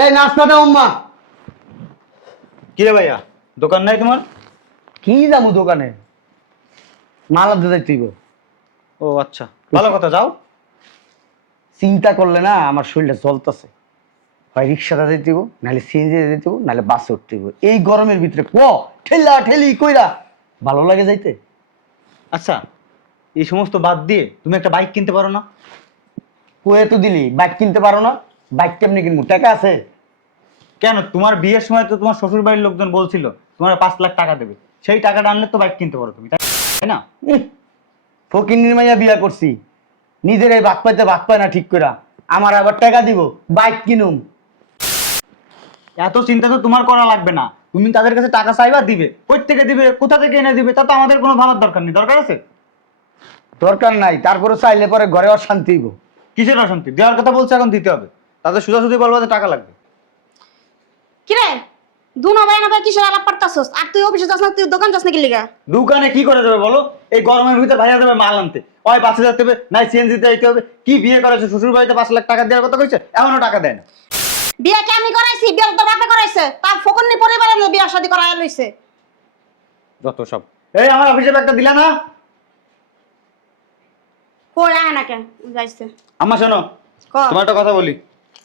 এই নাস্তাটা আম্মা। কি রে ভাইয়া, দোকান নাই তোমার? কি যাবো দোকানে, মাল আনতে যাইতেইব। ও আচ্ছা, ভালো কথা, যাও। চিন্তা করলে না আমার শরীরটা চলতেছে। হয় রিক্সাটা যেতেইব, নাহলে সিএনজি যেতেইব, নাহলে বাসে উঠতেইব। এই গরমের ভিতরে ঠেলা ঠেলি কইরা ভালো লাগে যাইতে। আচ্ছা, এই সমস্ত বাদ দিয়ে তুমি একটা বাইক কিনতে পারো না? কয়ে তো দিলি বাইক কিনতে পারো না। বাইক কেমনি কিনবো, টাকা আছে? কেন, তোমার বিয়ের সময় তো তোমার শ্বশুর বাড়ির লোকজন বলছিল তোমার 5 লাখ টাকা দেবে, সেই টাকাটা আনলে তো বাইক কিনতে পারো তুমি, তাই না? ফকিন্নির মাইয়া বিয়া করছি, নিজের এই ভাত পাইতে ভাত পায় না ঠিক কইরা, আমার আবার টাকা দিব বাইক কিনুম। এত চিন্তা তো তোমার করা লাগবে না, তুমি তাদের কাছে টাকা চাইবা, দিবে। কই থেকে দিবে, কোথা থেকে এনে দিবে, তা তো আমাদের কোনো ভাবার দরকার নেই। দরকার আছে? দরকার নাই, তারপরে চাইলে পরে ঘরে অশান্তি হইব। কিসের অশান্তি? দেওয়ার কথা বলছে, এখন দিতে হবে। তাদের সোজাসুজি বলবো যে টাকা লাগবে। কিরে দুনো ভাই না ভাই কিসের আলাপ পারতাছস? আর তুই অফিসে যাস না, তুই দোকান যাস নাকি লিগা? দোকানে কি করে যাবে বলো? এই গরমের ভিতরে ভাইয়া যাবে মাল আনতে, ওই 5,000 দেবে, নাই সিএনজি দিতে হবে। কি বিয়ে করেছে, শ্বশুর বাড়িতে 5 লাখ টাকা দেওয়ার কথা কইছে, এখনো টাকা দেয় না। বিয়ে কি আমি করাইছি? বিয়ে তোর বাপে করাইছে। তার ফকন্নি পরিবারের লোক বিয়ে শাদী করায় লইছে। যত সব। এই আমার অফিসে একটা দিলা না? কই আয় না কেন যাইছে? আম্মা শোনো, ক তোমার একটা কথা বলি।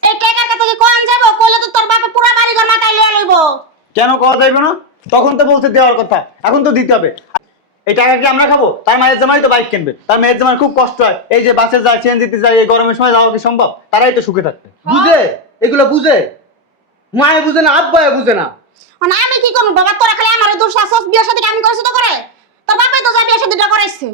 এই টাকার কথা কি কোন যাব? কইলে তো তোর বাপে পুরো বাড়ি ঘর মাথায় লইয়া লইব। কেন কওয়া যাইবে না? তখন তো বলছে দেওয়ার কথা, এখন তো দিতে হবে। এই টাকা কি আমরা খাবো? তার মায়ের জামাই তো বাইক কিনবে, তার মেয়ের জামাই খুব কষ্ট হয়, এই যে বাসে যায়, সিএনজিতে যায়, এই গরমের সময় যাওয়া কি সম্ভব? তারাই তো সুখে থাকবে। বুঝে, এগুলো বুঝে, মায়ে বুঝে না, আব্বায়ে বুঝে না। না আমি কি করব বাবা? তোরা খালি আমারে দোষ আসছ, বিয়ে শাদী আমি করেছি তো করে। তোর বাপে তো যা বিয়ে শাদীটা করাইছে।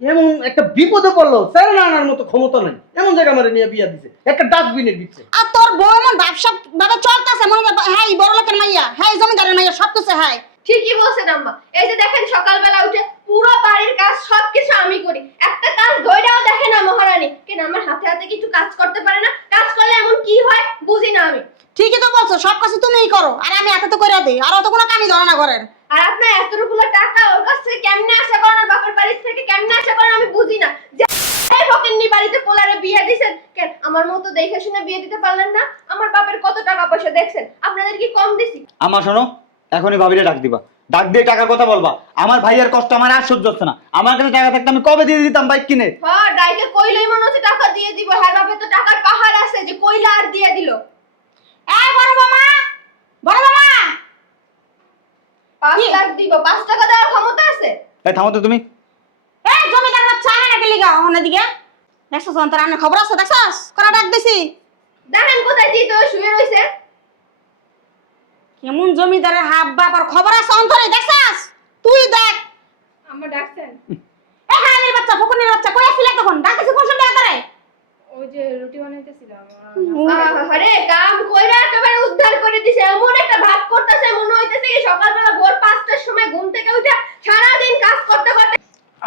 এমন একটা বিপদে পড়লো, স্যার না আনার মতো ক্ষমতা নাই, এমন জায়গা আমার নিয়ে বিয়া দিছে একটা ডাস্টবিনের ভিতরে। আর তোর বউ এমন ব্যবসা ভাবে চলতেছে মনে হয় হ্যাঁ বড় লোকের মাইয়া, হ্যাঁ জমিদারের মাইয়া, সব কিছু হ্যাঁ। ঠিকই বলছেন আম্মা। এই যে দেখেন সকালবেলা উঠে পুরো বাড়ির কাজ সবকিছু আমি করি, একটা কাজ ধইরাও দেখে না মহারানী। কেন আমার হাতে হাতে কিছু কাজ করতে পারে না? কাজ করলে এমন কি হয় বুঝি না আমি। ঠিকই তো বলছো, সব কাজ তুমিই করো আর আমি এত তো করে দিই, আর অত কোনো কামই ধরে না ঘরের। আর আপনার এতটুকুলো টাকা ওর কাছ থেকে কেমনে আশা করেন, আর বাপের বাড়ি থেকে কেমনে আশা করেন আমি বুঝি না। যে এই ফকিন্নি বাড়িতে পোলারে বিয়ে দিছেন, কেন আমার মতো দেখে শুনে বিয়ে দিতে পারলেন না? আমার বাপের কত টাকা পয়সা দেখছেন, আপনাদের কি কম দিছি? আমার শোনো, এখনই ভাবিলে ডাক দিবা, ডাক দিয়ে টাকার কথা বলবা। আমার ভাইয়ের কষ্ট আমার আর সহ্য হচ্ছে না। আমার কাছে টাকা থাকতে আমি কবে দিয়ে দিতাম বাইক কিনে। হ্যাঁ ডাইকে কইলেই মনে হচ্ছে টাকা দিয়ে দিব। হ্যাঁ বাপে তো টাকার পাহাড় আছে, যে কইলা আর দিয়ে দিল। এই বড় মামা, বড় মামা 5 লাখ দিব, 5 টাকা দেওয়ার ক্ষমতা আছে? এই থামো তো তুমি। এই জমিদার বাচ্চা আয় নাকি লিগা ওখানে দিকে? দেখছস অন্তর আনে খবর আছে? দেখছস করা ডাক দিছি? দেখেন কোথায় জিত শুয়ে রইছে। কেমন জমিদারের হাব বাবার খবর আছে অন্তরে? দেখছস? তুই দেখ। আম্মা ডাকছেন? এই হারামির বাচ্চা, ফকুনির বাচ্চা, কই আসছিস তখন? ডাক দিছি কোন সময় তারে? ওই যে রুটি বানাইতেছিলাম। আরে কাম কইরা একেবারে উদ্ধার করে দিছে। এমন একটা ভাব করতেছে মনে হইতেছে কি সকালবেলা ভোর 5টার সময় ঘুম থেকে উঠে সারা দিন কাজ করতে করতে।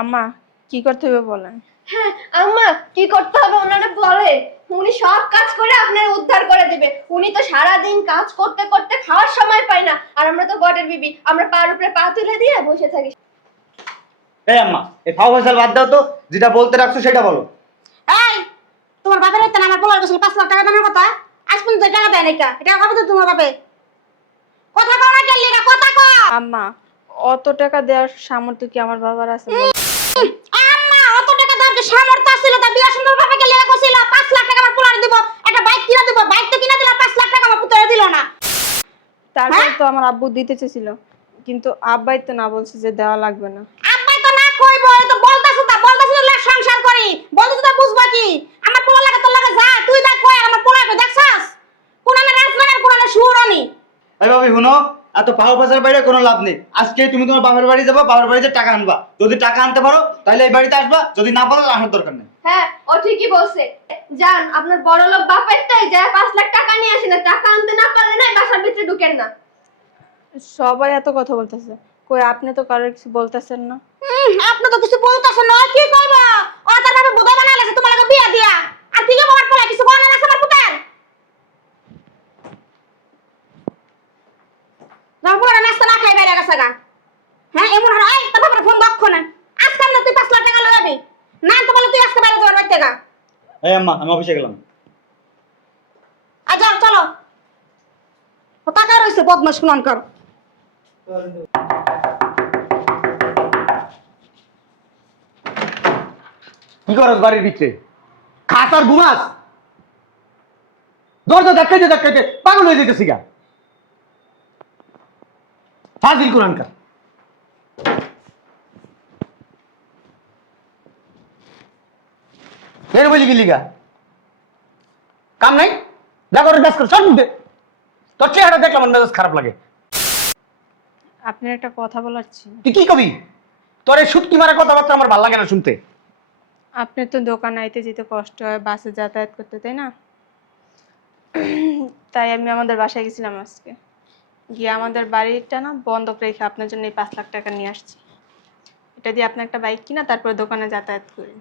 আম্মা কি করতে হবে বলেন? হ্যাঁ আম্মা কি করতে হবে ওনারে বলে, উনি সব কাজ করে আপনার উদ্ধার করে দিবে। উনি তো সারা দিন কাজ করতে করতে খাওয়ার সময় পায় না। আর আমরা তো বটের বিবি, আমরা পার উপরে পা তুলে দিয়ে বসে থাকি। এই আম্মা, এই ফাও ফয়সাল বাদ দাও তো, যেটা বলতে রাখছো সেটা বলো। এই তোমার বাপের হইতে না আমার পোলার গেছিল 5 লাখ টাকা দামের কথা, আজ পর্যন্ত টাকা দেয় নাকি? এটা কবে তো তোমার বাপে কথা কও না কেন লিগা? কথা কও। আম্মা অত টাকা দেওয়ার সামর্থ্য কি আমার বাবার আছে? আম্মা অত টাকা দাও যে সামর্থ্য ছিল তা বিয়া সুন্দর ভাবে কে লিগা কইছিল 5 লাখ টাকা আমার পোলার দিব, একটা বাইক কিনা দিব, বাইক তো কিনা দিলা, 5 লাখ টাকা আমার পুত্রে দিল না। তারপর তো আমার আব্বু দিতে চেয়েছিল, কিন্তু আব্বাই তো না বলছে যে দেওয়া লাগবে না। আব্বাই তো না কইবো, এ তো বলতাছ তা বলতাছ না সংসার করি, বলতাছ তা বুঝবা কি? আমার পোলা লাগা তোর লাগা যা, তুই যা কই আর আমার পোলা কই দেখছস? কোন আমি রাজমানের কোন আমি সুরনি। এই ভাবি শুনো, এত পাও ফয়সাল বাইরে কোনো লাভ নেই। আজকে তুমি তোমার বাবার বাড়ি যাবা, বাবার বাড়িতে টাকা আনবা। যদি টাকা আনতে পারো তাহলে এই বাড়িতে আসবা, যদি না পারো আসার দরকার নেই। হ্যাঁ ও ঠিকই বলছে। যান আপনার বড় লোক বাপের তাই যায় 5 লাখ টাকা নিয়ে আসেন, টাকা আনতে না পারলে না বাসার ভিতরে ঢুকেন না। সবাই এত কথা বলতেছে, কই আপনি তো কারোর কিছু বলতেছেন না। আপনি তো কিছু বলতাছ না, কি কইবা? ও তার ভাবে বোধা বানাইছে তোমার লাগা বিয়া দিয়া, আর কি কইবা? আমার পোলা কিছু বলে না আমার পুতার? আমার পোলা নাস্তা না খাই বাইরে গেছে গা। হ্যাঁ এমন হয় এই তোর বাবার ফোন দক্ষ না, আজকে না তুই 5 লাখ টাকা লাগাবি না, তো বলে তুই আজকে বাইরে যাওয়ার বাইতে গা। এই আম্মা, আমি অফিসে গেলাম। যা চলো ও টাকা রয়েছে বদমাশ কুনান কর কি করস বাড়ির ভিতরে? খাস আর ঘুমাস? দরজা ধাক্কাইতে ধাক্কাইতে পাগল হয়ে যেতেছি গা। ফাজিল কুরআনকার। ফের বলি গেলি গা, কাম নাই, যা করে কাজ কর, সব দে। তোর চেহারা দেখলাম আমার মেজাজ খারাপ লাগে। আপনার একটা কথা বলার ছিল। তুই কি কবি? তোর এই সুটকি মারা কথাবার্তা আমার ভালো লাগে না শুনতে। আপনার তো দোকানে আইতে যেতে কষ্ট হয়, বাসে যাতায়াত করতে, তাই না? তাই আমি আমাদের বাসায় গেছিলাম আজকে, গিয়ে আমাদের বাড়িটা না বন্ধক রেখে আপনার জন্য এই 5 লাখ টাকা নিয়ে আসছি। এটা দিয়ে আপনি একটা বাইক কিনা তারপরে দোকানে যাতায়াত করি।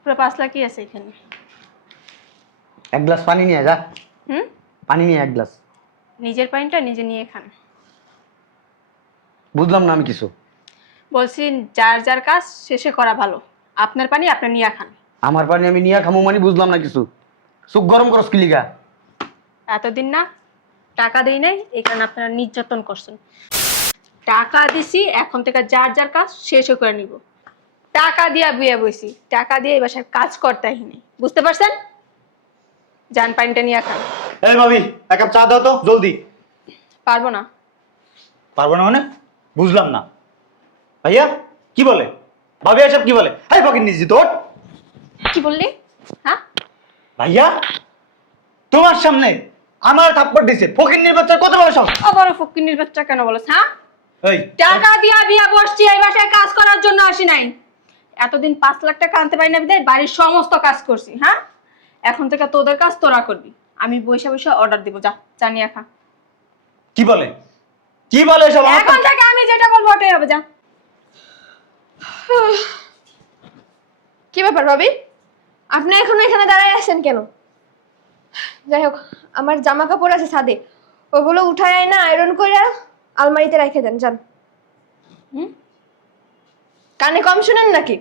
পুরো 5 লাখই আছে এখানে। এক গ্লাস পানি নিয়ে যা। পানি নিয়ে এক গ্লাস। নিজের পানিটা নিজে নিয়ে খান। বুঝলাম না আমি কিছু। বলছি যার যার কাজ শেষে করা ভালো। আপনার পানি আপনি নিয়ে খান। আমার পানি আমি নিয়ে খামো মানে বুঝলাম না কিছু। চোখ গরম করস কি লিগা? এতদিন না টাকা দেই নাই, এই কারণে আপনারা নির্যাতন করছেন। টাকা দিছি, এখন থেকে যার যার কাজ শেষ করে নিব। টাকা দিয়া বুয়া বইছি, টাকা দিয়ে এই বাসায় কাজ করতে নেই, বুঝতে পারছেন? যান পানিটা নিয়ে খান। এই ভাবি, এক কাপ চা দাও তো জলদি। পারবো না। পারবো না মানে? বুঝলাম না। ভাইয়া কি বলে? ভাবি এসব কি বলে? এই ফকির নিজি তোর। কি বললি? হ্যাঁ, ভাইয়া তোমার সামনে আমার থাপ্পড় দিছে। ফকির বাচ্চার কত বড় সাহস! আবার ফকিন্নির বাচ্চা কেন বলছ? হ্যাঁ, এই টাকা দিয়া বিয়া বসছি, এই বাসায় কাজ করার জন্য আসি নাই। এতদিন 5 লাখ টাকা আনতে পারি না বিদায় বাড়ির সমস্ত কাজ করছি। হ্যাঁ, এখন থেকে তোদের কাজ তোরা করবি। আমি বৈশা বৈশা অর্ডার দিব, যা চা নিয়ে খা। কি বলে? কি বলে এসব? এখন থেকে আমি যেটা বলবো ওটাই হবে, যা। কি ব্যাপার ভাবি, আপনি এখনো এখানে দাঁড়ায় আছেন কেন? যাই হোক, আমার জামা কাপড় আছে ছাদে, ওগুলো উঠায় না আয়রন করে আলমারিতে রেখে দেন, যান। কানে কম শুনেন নাকি?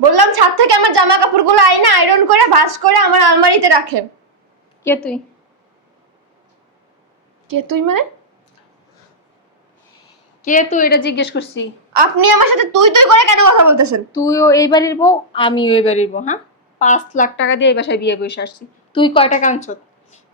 বললাম ছাদ থেকে আমার জামা কাপড়গুলো আইনা আয়রন করে ভাঁজ করে আমার আলমারিতে রাখেন। কে তুই? কে তুই মানে? কে তুই এটা জিজ্ঞেস করছি। আপনি আমার সাথে তুই তুই করে কেন কথা বলতেছেন? তুইও এই বাড়ির বউ, আমিও এই বাড়ির বউ। হ্যাঁ, 5 লাখ টাকা দিয়ে এই বাসায় বিয়ে বসে আসছি। তুই কয় টাকা আনছ?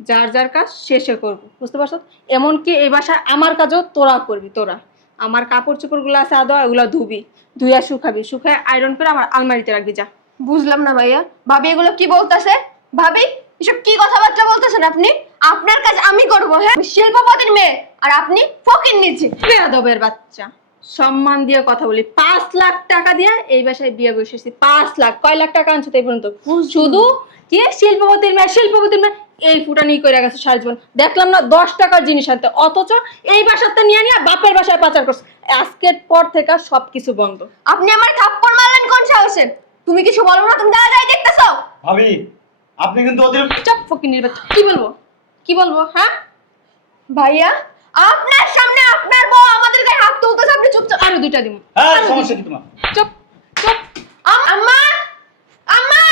যার যার কাজ শেষে করবো, বুঝতে পারছ? এমনকি এই বাসায় আমার কাজও তোরা করবি। তোরা আমার কাপড় চোপড়গুলো আছে আদা, ওগুলো ধুবি, ধুইয়া শুকাবি, শুকায় আয়রন করে আমার আলমারিতে রাখবি, যা। বুঝলাম না ভাইয়া, ভাবি এগুলো কি বলতেছে? ভাবি এসব কি কথাবার্তা বলতেছেন আপনি? আপনার কাজ আমি করব। হ্যাঁ, আমি শিল্পপতির মেয়ে আর আপনি ফকির নিচে। বেয়াদবের বাচ্চা, সম্মান দিয়ে কথা বলি। 5 লাখ টাকা দিয়ে এই বাসায় বিয়ে বসেছি। 5 লাখ, কয় লাখ টাকা আনছো এই পর্যন্ত? শুধু কি শিল্পপতির মেয়ে, শিল্পপতির মেয়ে এই ফুটানি করে গেছে সারা জীবন। দেখলাম না 10 টাকার জিনিস আনতে, অথচ এই বাসাতে নিয়ে নিয়ে বাপের বাসায় পাচার করছে। আজকের পর থেকে সবকিছু বন্ধ। আপনি আমার থাপ্পড় মারলেন কোন সাহসে? তুমি কিছু বলো না? তুমি দাঁড়ায় দেখতেছো? ভাবি আপনি কিন্তু ওদের চুপ ফকিনির বাচ্চা। কি বলবো, কি বলবো? হ্যাঁ ভাইয়া, আপনার সামনে আপনার বউ আমাদের গায়ে হাত তুলতেছে, আপনি চুপচাপ। আরো 2টা দিব। হ্যাঁ, সমস্যা কি তোমার? চুপ চুপ। আম্মা, আম্মা,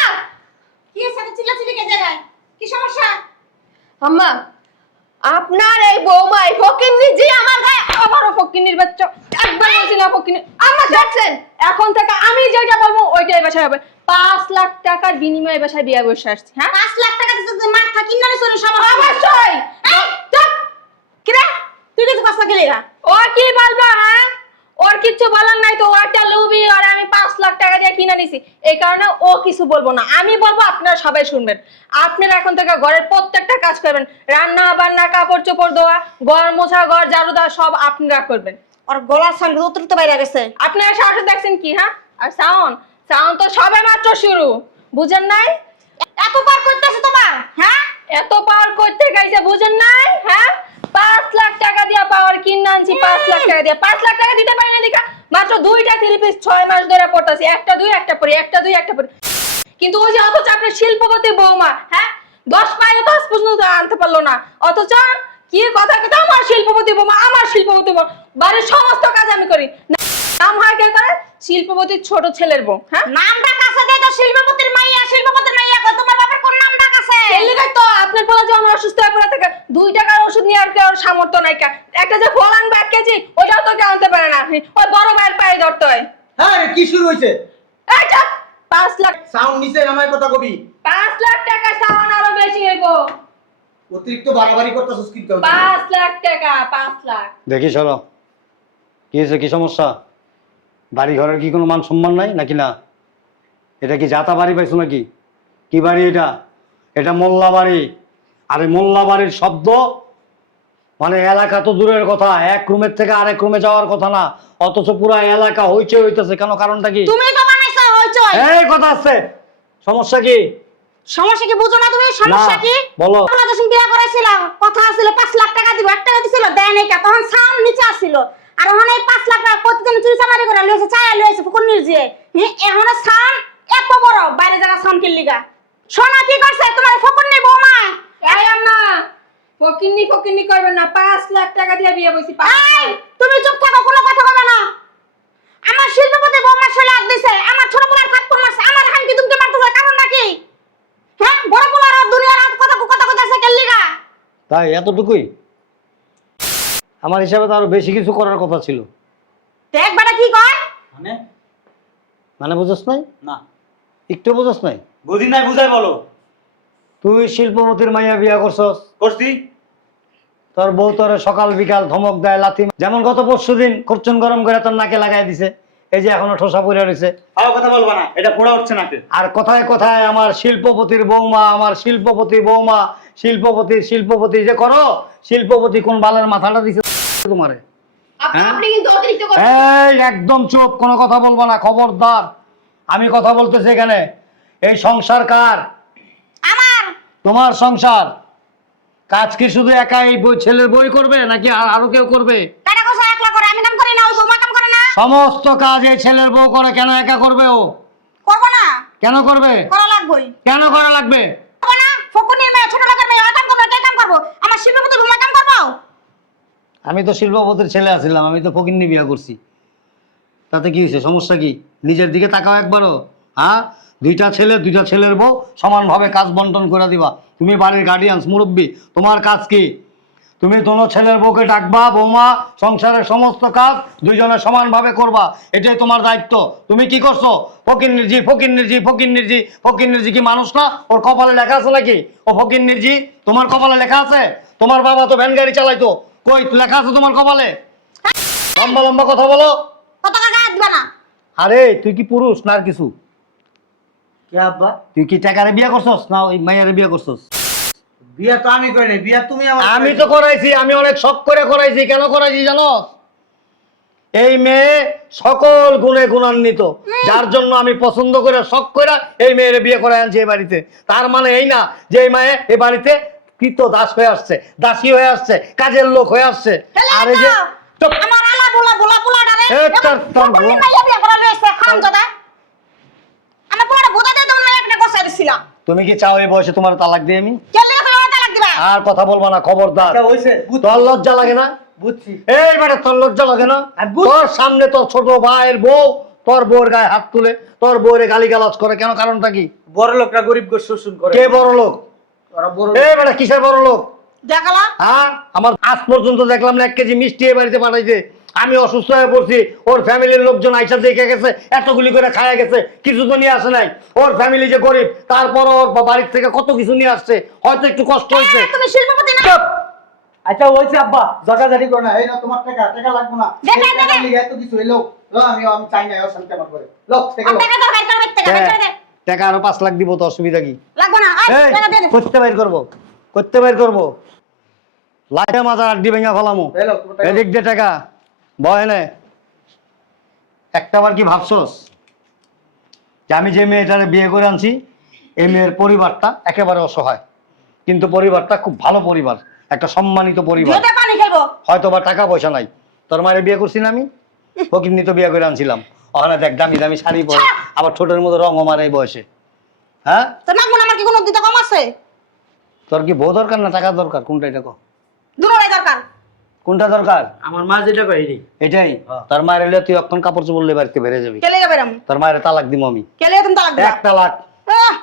কি সাথে চিল্লাচিল্লি কে জায়গায়? কি সমস্যা? আম্মা, আপনার এই বৌমা এই ফকির নিচে আমার গায়ে আবারও ফকিনির বাচ্চা। একবার বলছিলাম ফকিনি। আম্মা দেখছেন? এখন থেকে আমি যেটা বলবো ওইটাই বাসায় হবে। 5 লাখ টাকার বিনিময়ে বাসায় বিয়ে বসে আসছি। হ্যাঁ, 5 লাখ টাকা দিতে তুই মাথা কিনা রে সরে সমস্যা। অবশ্যই। চুপ। কি রে? তুই কিছু 5 লাখ গেলিগা? ও কি বলবো? হ্যাঁ, ওর কিছু বলার নাই তো। ও একটা লুবি, আর আমি 5 লাখ টাকা দিয়ে কিনে নিছি, এই কারণে ও কিছু বলবো না। আমি বলবো, আপনারা সবাই শুনবেন। আপনারা এখন থেকে ঘরের প্রত্যেকটা কাজ করবেন। রান্না বান্না, কাপড় চোপড় ধোয়া, ঘর মোছা, ঘর ঝাড়ু দেওয়া সব আপনারা করবেন। ওর গলার সঙ্গে উত্তরতে বাইরে গেছে। আপনারা সাহস দেখছেন কি? হ্যাঁ, আর সাউন্ড সাউন্ড তো সবে মাত্র শুরু, বুঝেন নাই? এত পার করতেছে তোমার? হ্যাঁ, এত পার করতে গাইছে, বুঝেন নাই? হ্যাঁ, 5 লাখ টাকা দিয়ে পাওয়ার কিনে আনছি। 5 লাখ টাকা দিয়ে 5 লাখ টাকা দিতে পারি না দেখা মাত্র 2টা 3 পিস 6 মাস ধরে পড়তাছি। একটা দুই একটা পরি, একটা দুই একটা পরি। কিন্তু ওই যে অথচ আপনার শিল্পপতি বৌমা, হ্যাঁ, 10 পায়ে 10 পর্যন্ত আনতে পারলো না। অথচ কি কথা কথা আমার শিল্পপতি বৌমা, আমার শিল্পপতি বৌমা, বাড়ির সমস্ত কাজ আমি করি। নাম হয় কে করে? শিল্পপতির ছোট ছেলের বউ। হ্যাঁ, নামটা কাছে দে তো, শিল্পপতির মাইয়া, শিল্পপতির মাইয়া কই? তোমার বাবার কোন নামটা কাছে? পোলা যখন অসুস্থ হয়ে পড়ে থাকে 2 টাকার ওষুধ নিয়ে আর কেউ সামর্থ্য নাই কা একটা যে ফল আনবে 1 কেজি ওটাও তো কেউ আনতে পারে না ওই বড় ভাইয়ের পায়ে ধরতে হয় হ্যাঁ রে, কি শুরু হয়েছে? এই চুপ 5 লাখ সাউন্ড নিচে আমার কথা কবি। 5 লাখ টাকা সামান আরো বেশি হইব অতিরিক্ত বাড়াবাড়ি করতেছস কিন্তু। 5 লাখ টাকা 5 লাখ দেখি চলো কি হয়েছে, কি সমস্যা? বাড়ি ঘরের কি কোনো মান সম্মান নাই নাকি? না, এটা কি জাতা বাড়ি পাইছো নাকি? কি বাড়ি এটা? এটা মোল্লা বাড়ি। আরে মোল্লা বাড়ির শব্দ মানে এলাকা তো দূরের কথা, এক রুমের থেকে আরেক রুমে যাওয়ার কথা না, অথচ পুরো এলাকা হইচই হইতেছে। কেন, কারণটা কি? তুমি তো বানাইছো হইচই। এই কথা আছে, সমস্যা কি? সমস্যা কি বুঝো না তুমি? সমস্যা না, কি? বলো। আমরা যখন বিয়া করেছিলাম কথা ছিল 5 লাখ টাকা দিব, 1 টাকা দিছিল দেয় নাই কা, তখন সাউন্ড নিচে আসছিল। আর ওখানে 5 লাখ টাকা প্রতিদিন চুরি চামারি করে লইছে, চায়া লইছে ফুকুর নির্জিয়ে। এখন সাউন্ড এত বড় বাইরে জায়গা সাউন্ড কিল্লিগা। সোনা কি করছে তোমার ফুকুর নি বৌমা? এই আম্মা ফকিন্নি করবেন না 5 লাখ টাকা দিয়ে বিয়ে বইছি 5 এই, লাখ তুমি চুপ থাকো, কোনো কথা বলবে না। আমার শিল্পপতি বৌমা শোলা দিছে, আমার ছোট পোলার থাপ্পড় মারছে, আমার হান কি তুমি মারতেছ, কারণ নাকি? হ্যাঁ, বড় পোলার দুনিয়ার রাত কথা কইতাছে কিল্লিগা। তাই এতটুকুই? আমার হিসাবে তো আরো বেশি কিছু করার কথা ছিল। দেখ বেটা কি কয়? মানে মানে বুঝছ নাই? না একটু বুঝছ নাই? বুঝি নাই, বুঝাই বলো। তুই শিল্পপতির মাইয়া বিয়া করছস, করছি। তোর বউ তোর সকাল বিকাল ধমক দেয়, লাথি যেমন গত পরশুদিন খুরচুন গরম করে তোর নাকে লাগাই দিছে, এই যে এখনো ঠোসা পড়ে রয়েছে। ভালো কথা বলবা না, এটা পোড়া উঠছে নাকি? আর কথায় কথায় আমার শিল্পপতির বৌমা, আমার শিল্পপতি বৌমা, শিল্পপতি যে করো, শিল্পপতি কোন বালের মাথাটা দিছে তোমারে? আপনি কিন্তু অতিরিক্ত কথা এই একদম চুপ, কোনো কথা বলবো না, খবরদার। আমি কথা বলতেছি এখানে। এই সংসার কার? আমার। তোমার সংসার। কাজ কি শুধু একাই ছেলের বই করবে নাকি আরো কেউ করবে? কাটা কইছে একলা করে, আমি কাম করি না, ওই বৌমা কাম করে না। সমস্ত কাজ এই ছেলের বউ করে, কেন একা করবে ও? করব না? কেন করবে? করা লাগবেই। কেন করা লাগবে? করব না? ফকুনির মেয়ে, ছোট লোকের মেয়ে, ওই কাম করবে, কে কাম করব? আমার শিল্পপতি বৌমা কাম করব? আমি তো শিল্পপতির ছেলে আছিলাম, আমি তো ফকিন্নি বিয়া করছি, তাতে কি হয়েছে? সমস্যা কি? নিজের দিকে তাকাও একবারও। হ্যাঁ, দুইটা ছেলের বউ সমানভাবে কাজ বন্টন করে দিবা। তুমি বাড়ির গার্ডিয়ানস, মুরব্বী, তোমার কাজ কি? তুমি দোনো ছেলের বউকে ডাকবা, বৌমা সংসারের সমস্ত কাজ দুইজনে সমানভাবে করবা, এটাই তোমার দায়িত্ব। তুমি কি করছো? ফকিন্নিরজি কি মানুষ না? ওর কপালে লেখা আছে নাকি ও ফকিন্নিরজি? তোমার কপালে লেখা আছে? তোমার বাবা তো ভ্যান গাড়ি চালাইতো, কই লেখা আছে তোমার কপালে? লম্বা লম্বা কথা বলো। কত টাকা দিবা না? আরে তুই কি পুরুষ না আর কিছু? কে আব্বা? তুই কি টাকারে বিয়া করছস না ওই মাইয়ারে বিয়া করছস? বিয়া তো আমি করি নাই, বিয়া তুমি আমার। আমি তো করাইছি, আমি অনেক শখ করে করাইছি। কেন করাইছি জানো? এই মেয়ে সকল গুণে গুণান্বিত, যার জন্য আমি পছন্দ করে শখ করে এই মেয়ের বিয়ে করে আনছি এই বাড়িতে। তার মানে এই না যে এই মেয়ে এই বাড়িতে কৃত দাস হয়ে আসছে, দাসী হয়ে আসছে, কাজের লোক হয়ে আসছে। আর এই যে চুপ। আমার আলা বোলা ডারে এই তোর ফকুনির মেয়ে বিয়া করা লইছে হারামজাদা। আমার পোলাটা বোঝা দেয় তুমি একটা কষা দিছিলা। তুমি কি চাও এই বয়সে তোমার তালাক দিয়ে আমি? কে লিখে তুমি তালাক দিবা? আর কথা বলবা না, খবরদার। আচ্ছা হইছে, তোর লজ্জা লাগে না? বুঝছি। এই বেটা তোর লজ্জা লাগে না? তোর সামনে তোর ছোট ভাইয়ের বউ তোর বউর গায়ে হাত তুলে তোর বউরে গালিগালাজ করে, কেন, কারণটা কি? বড় লোকরা গরিব গো শোষণ করে। কে বড় লোক? ওরা বড় এই বেটা কিসের বড় লোক? দেখালা? হ্যাঁ, আমার আজ পর্যন্ত দেখলাম না 1 কেজি মিষ্টি এই বাড়িতে পাঠাইছে। আমি অসুস্থ হয়ে পড়ছি, ওর ফ্যামিলির লোকজন আইসা দেখে গেছে, এতগুলি করে খায়া গেছে, কিছু তো নিয়ে আসে নাই। ওর ফ্যামিলি যে গরিব, তারপর ওর বাড়ির থেকে কত কিছু নিয়ে আসছে, হয়তো একটু কষ্ট হয়েছে। তুমি শিল্পপতি না? চুপ! আচ্ছা হইছে আব্বা, জগাজারি করো না। এই না তোমার টাকা লাগবে না। দে, দে, এই টাকা দে। লিগে এত কিছু হইলো। আমি চাই না অশান্তি আমার করে। লোক থেকে লোক। টাকা দাও, বাইর করে দে, হ্যাঁ, টাকা আরো 5 লাখ দিব তো, অসুবিধা কি? লাগবে না। এই, টাকা দিয়ে দে। করতে বাইর করবো লাইটে মাথার আড্ডি ভেঙা ফেলামো। এই লোক, তোমার টাকা। এদিক দিয়ে টাকা বয় নে। একটা বার কি ভাবছস যে আমি যে মেয়েটারে বিয়ে করে আনছি এই মেয়ের পরিবারটা একেবারে অসহায়, কিন্তু পরিবারটা খুব ভালো পরিবার, একটা সম্মানিত পরিবার। দিয়ে দে, পানি খাইবো। হয়তো বা টাকা পয়সা নাই, তোর মায়ের বিয়ে করছি না আমি, ফকিন্নি তো বিয়ে করে আনছিলাম। ওখানে দেখ দামি দামি শাড়ি পরে, আবার ছোটের মতো রঙ মারে এই বয়সে। হ্যাঁ, তো না আমার কি কোনো দিতে কম আছে? তোর কি বউ দরকার না টাকা দরকার? কোনটা এটা কো? দুটোই দরকার। কোনটা দরকার? আমার মা যেটা কইনি। এটাই। হ্যাঁ। তোর মায়ের এলে তুই এখন কাপড় চোপড় লে বাড়িতে বেড়ে যাবি। কে লেগে বেরাম? তোর মায়ের তালাক দিব আমি। কে লেগে তুমি তালাক দিবা? 1 তালাক, আহ,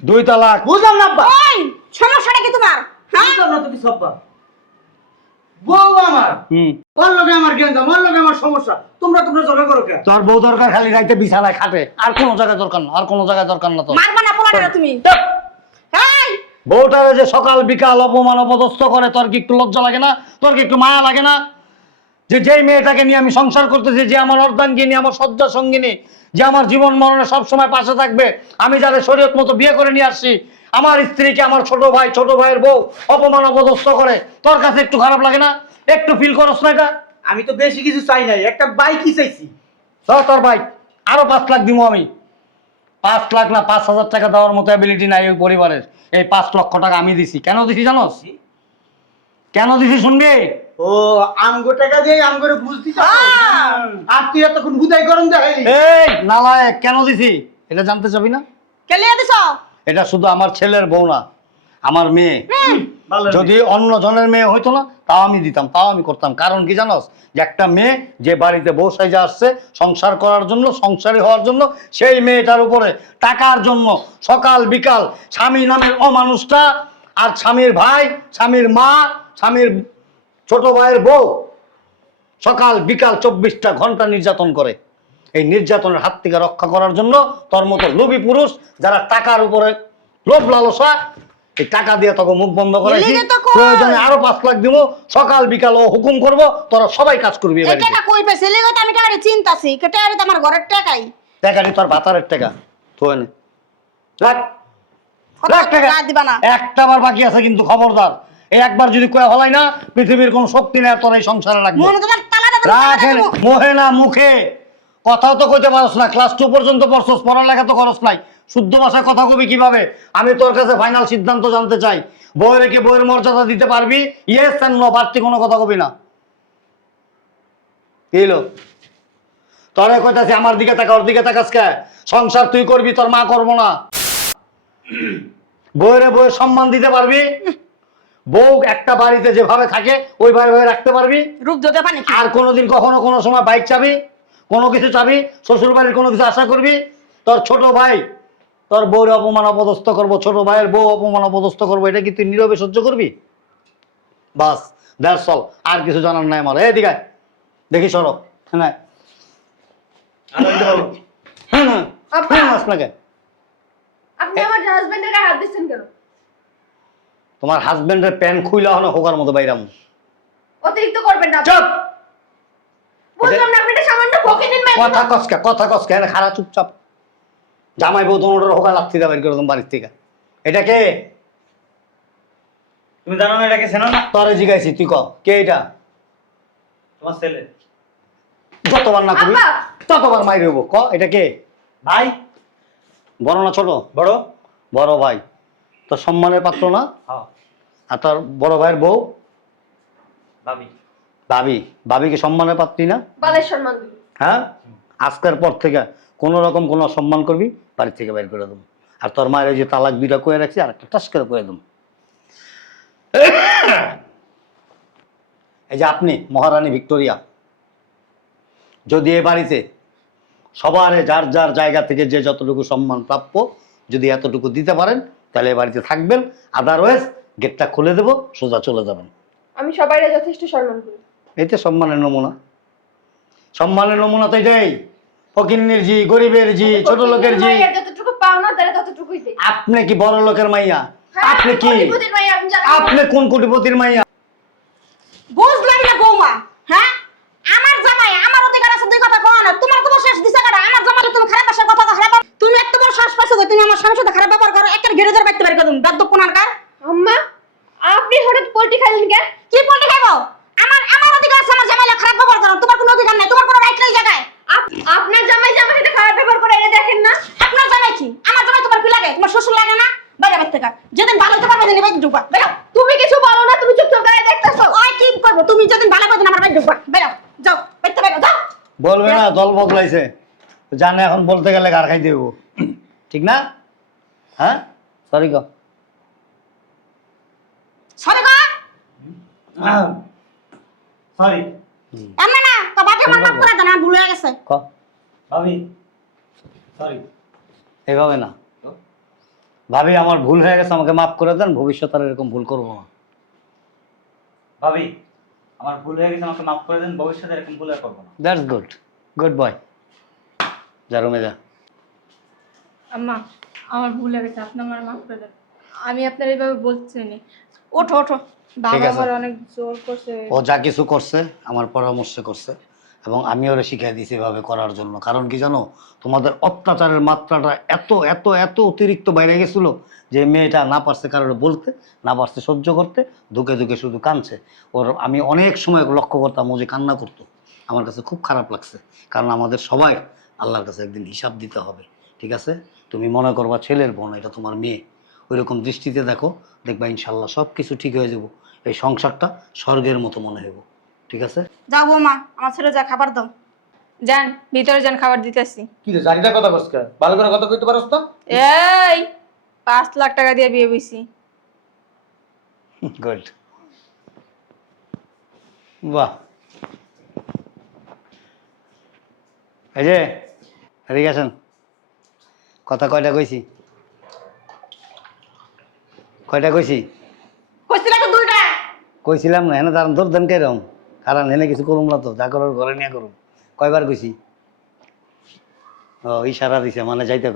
2 তালাক। বুঝলাম না আব্বা। ওই সমস্যাটা কি তোমার? হ্যাঁ বুঝলাম না তো কি সব্বা বউ আমার ওর লগে আমার গেঞ্জাম ওর লগে আমার সমস্যা তোমরা ঝগড়া করো কেন? তোর বউ দরকার খালি রাইতে বিছানায় খাটে, আর কোনো জায়গায় দরকার না, আর কোনো জায়গায় দরকার না তোর। মারবা না পোলাটা তুমি? এই বউটারে যে সকাল বিকাল অপমান অপদস্থ করে, তোর কি একটু লজ্জা লাগে না? তোর কি একটু মায়া লাগে না? যে যেই মেয়েটাকে নিয়ে আমি সংসার করতেছি, যে আমার অর্ধাঙ্গিনী, আমার শয্যা সঙ্গিনী, যে আমার জীবন মরণে সবসময় পাশে থাকবে, আমি যাদের শরীয়ত মতো বিয়ে করে নিয়ে আসছি, আমার স্ত্রীকে আমার ছোট ভাইয়ের বউ অপমান অপদস্থ করে, তোর কাছে একটু খারাপ লাগে না? একটু ফিল করস না এটা? আমি তো বেশি কিছু চাই নাই, একটা বাইকই চাইছি। তোর ভাই আরো 5 লাখ দিব আমি। 5 লাখ না 5,000 টাকা দেওয়ার মতো অ্যাবিলিটি নাই ওই পরিবারের। এই 5 লক্ষ টাকা আমি দিছি। কেন দিছি জানোস? কেন দিছি শুনবি? ও আমগো টাকা দিয়ে আমগরে বুঝ দিছ আর তুই এতক্ষণ হুদাই গরম দেখাইলি। এই নালায়েক, কেন দিছি এটা জানতে চাবি না? কে লিয়ে দিছো? এটা শুধু আমার ছেলের বউ না, আমার মেয়ে। ভালো যদি অন্য জনের মেয়ে হইতো না, তাও আমি দিতাম, তাও আমি করতাম। কারণ কি জানোস? যে একটা মেয়ে যে বাড়িতে বউ সাইজা আসছে সংসার করার জন্য, সংসারী হওয়ার জন্য, সেই মেয়েটার উপরে টাকার জন্য সকাল বিকাল স্বামী নামের অমানুষটা আর স্বামীর ভাই, স্বামীর মা, স্বামীর ছোট ভাইয়ের বউ সকাল বিকাল 24টা ঘন্টা নির্যাতন করে। এই নির্যাতনের হাত থেকে রক্ষা করার জন্য তোর মতো লোভী পুরুষ যারা টাকার উপরে লোভ লালসা, এই টাকা দিয়ে তোকে মুখ বন্ধ করাইছি। এলিগে তো কই? প্রয়োজনে আরো 5 লাখ দিব, সকাল বিকাল ও হুকুম করব, তোরা সবাই কাজ করবি। এই টাকা কই পাইছে? লিগে তো আমি টাকারে চিন্তাছি। কেটে আর আমার ঘরের টাকাই। টাকাটি তোর ভাতারের টাকা তো এনে রাখ, কত রাখ টাকা। টাকা দিবা না? একটা বার বাকি আছে কিন্তু, খবরদার। এই একবার যদি কয়া হলাই না, পৃথিবীর কোন শক্তি নেই তোর এই সংসারে রাখবে। মনে তোমার তালাটা রাখেন মোহে না মুখে, কথাও তো কইতে পারস না। ক্লাস 2 পর্যন্ত পড়ছস, পড়ালেখা তো করস নাই, শুদ্ধ ভাষায় কথা কবি কিভাবে? আমি তোর কাছে ফাইনাল সিদ্ধান্ত জানতে চাই, বউয়ের রেখে বউয়ের মর্যাদা দিতে পারবি? ইয়েস এন্ড নো, বাড়তি কোনো কথা কবি না। কি হলো? তোরে কইতাছি আমার দিকে তাকা, ওর দিকে তাকাস কে? সংসার তুই করবি, তোর মা করবো না। বউয়ের সম্মান দিতে পারবি? বউ একটা বাড়িতে যেভাবে থাকে ওইভাবে রাখতে পারবি? রূপ দিতে পানি কি? আর কোনোদিন কখনো কোনো সময় বাইক চাবি, কোনো কিছু চাবি, শ্বশুর বাড়ির কোনো কিছু আশা করবি? তোর ছোট ভাই তোর বউর অপমান অপদস্থ করবো, ছোট ভাইয়ের বউ অপমান অপদস্থ করবো, এটা কি তুই নীরবে সহ্য করবি? বাস, দ্যাটস অল। আর কিছু জানার নাই আমার। এদিকে আয়, দেখি সরব। হ্যাঁ হ্যাঁ আব্বা। আপনাকে আপনি আমার হাজবেন্ডের গায়ে হাত দিচ্ছেন কেন? তোমার হাজবেন্ডের প্যান্ট খুইলা হলো হোকার মতো বাইরাম। অতিরিক্ত করবেন না। চুপ! বুঝলাম না, আপনি এটা সামান্য ফকিনের মেয়ে। কথা কসকা এনে খারাপ চুপচাপ। জামাই বউ দোনোটার হোকা লাগতে দেবে করে তোমার বাড়ির থেকে। এটা কে? তুমি জানো না এটাকে চেনো না? তোরে জিগাইছি, তুই ক কে এটা? তোমার ছেলে। যতবার না কবি আব্বা। ততবার মাইর হইব। ক এটা কে? ভাই বড় না ছোট? বড়। বড় ভাই। তোর সম্মানের পাত্র না? হ্যাঁ আর তোর বড় ভাইয়ের বউ ভাবি। ভাবি কি সম্মানের পাত্রী না? বালের সম্মান দিন। হ্যাঁ, আজকের পর থেকে কোনো রকম কোনো সম্মান করবি, বাড়ি থেকে বাইর করে দেবো। আর তোর মায়ের ওই যে তালাক 2টা কয়ে রাখছি, আর একটা টাস করে কয়ে দেবো। এই যে আপনি মহারানী ভিক্টোরিয়া, যদি এ বাড়িতে সবার যার যার জায়গা থেকে যে যতটুকু সম্মান প্রাপ্য যদি এতটুকু দিতে পারেন, তাহলে এ বাড়িতে থাকবেন। আদারওয়াইজ গেটটা খুলে দেবো, সোজা চলে যাবেন। আমি সবাইরে যথেষ্ট সম্মান করি। এতে সম্মানের নমুনা। সম্মানের নমুনা তো এটাই, ফকিন্নির জি, গরিবের জি, ছোট লোকের জি। মাইয়া যতটুকু পাও না তারা ততটুকুই দেয়। আপনি কি বড় লোকের মাইয়া? হ্যাঁ, আপনি কি? কোটিপতির মাইয়া, আপনি জানেন না? আপনি কোন কোটিপতির মাইয়া? বুঝলাম না বৌমা। হ্যাঁ আমার জামাই আমার অধিকার আছে, দুই কথা কও না। তোমার তো শেষ দিছে কাটা। আমার জামাই তুমি খারাপ ভাষায় কথা কও, খারাপ। তুমি এত বড় শ্বাস পাইছো, তুমি আমার স্বামীর সাথে খারাপ ব্যবহার করো। একটা ঘেরে ধরে বাইতে পারি তুমি দাদ্দ কোনার কার। আম্মা, আপনি হঠাৎ পোল্ট্রি খাইলেন কেন? কি বলতে খাইবো? আমার অধিকার আছে আমার জামাইলা খারাপ ব্যবহার করো। তোমার কোনো অধিকার নাই, তোমার কোনো রাইট নাই জায়গায়। আপনার জামাই যে আমার সাথে খারাপ ব্যবহার করে এটা দেখেন না? আপনার জামাই কি? আমার জামাই তোমার কি লাগে? তোমার শ্বশুর লাগে না? বাইরে বাইতে কার। যেদিন ভালো হতে পারবে দিন বাইতে ঢুকবা। বেরো। তুমি কিছু বলো না, তুমি চুপচাপ দাঁড়িয়ে দেখতেছো। ওই কি করবো? তুমি যেদিন ভালো পাবে দিন আমার বাইতে ঢুকবা। বেরো। যাও। বাইতে বেরো যাও। বলবে না দল বদলাইছে, জানে এখন বলতে গেলে গার খাই দেব, ঠিক না? হ্যাঁ, সরি গো। সরে গো। সরি এমন না তো বাকি আমার মাফ করে দেন, আমার ভুল হয়ে গেছে। ক ভাবি। সরি। এভাবে না, ভাবি আমার ভুল হয়ে গেছে, আমাকে মাফ করে দেন, ভবিষ্যতে আর এরকম ভুল করবো না। ভাবি আমার ভুল হয়ে গেছে, আমাকে মাফ করে দেন, ভবিষ্যতে এরকম ভুল আর করবো না। That's good, good boy. যা রুমে যা। আম্মা আমার ভুল হয়ে গেছে, আপনি আমার মাফ করে দেন। আমি আপনার এইভাবে বলছিনি। ওঠো ওঠো, বাবা আছে। আমার অনেক জোর করছে। ও যা কিছু করছে আমার পরামর্শ করছে, এবং আমি ওরা শিখিয়ে দিয়েছি এভাবে করার জন্য। কারণ কি জানো, তোমাদের অত্যাচারের মাত্রাটা এত এত এত অতিরিক্ত বাইরে গেছিলো যে মেয়েটা না পারছে কারোর বলতে, না পারছে সহ্য করতে, ধুকে ধুকে শুধু কাঁদছে। ওর আমি অনেক সময় লক্ষ্য করতাম ও যে কান্না করতো, আমার কাছে খুব খারাপ লাগছে। কারণ আমাদের সবাই আল্লাহর কাছে একদিন হিসাব দিতে হবে, ঠিক আছে? তুমি মনে করবা ছেলের বোন, এটা তোমার মেয়ে, ওই রকম দৃষ্টিতে দেখো, দেখবা ইনশাল্লাহ সব কিছু ঠিক হয়ে যাব। এই সংসারটা স্বর্গের মতো মনে হইব, ঠিক আছে? যাবো মা, আমার ছেলে যা খাবার দাও। যান ভিতরে যান, খাবার দিতেছি। কি রে জানিটা কথা কস কা? ভালো করে কথা কইতে পারস তো? এই 5 লাখ টাকা দিয়ে বিয়ে বইছি। গুড, বাহ। এই যে এদিকে আসেন, কথা কয়টা কইছি? কয়টা কইছি? কইছিল তো দুইটা। কইছিলাম না, এনে তার ধর দেন কেরম, কারণ এনে কিছু করুম না তো, যা করার ঘরে নিয়ে করুম। কয়বার কইছি? ও ইশারা দিছে, মানে যাইতে কয়।